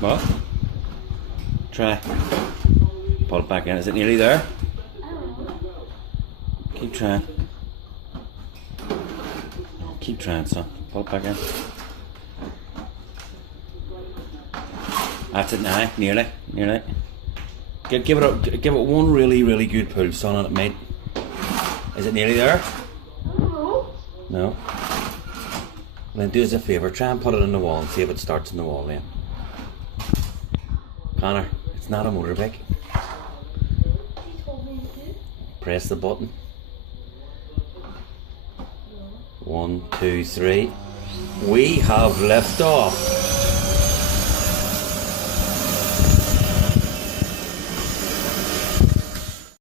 What? Try. Pull it back in. Is it nearly there? Keep trying. Keep trying, son. Pull it back in. That's it now. Nearly. Nearly. Give it one really good pull, son, and it might. Is it nearly there? No. Then do us a favour. Try and put it in the wall and see if it starts in the wall then. Connor, it's not a motorbike. Press the button. 1, 2, 3. We have liftoff.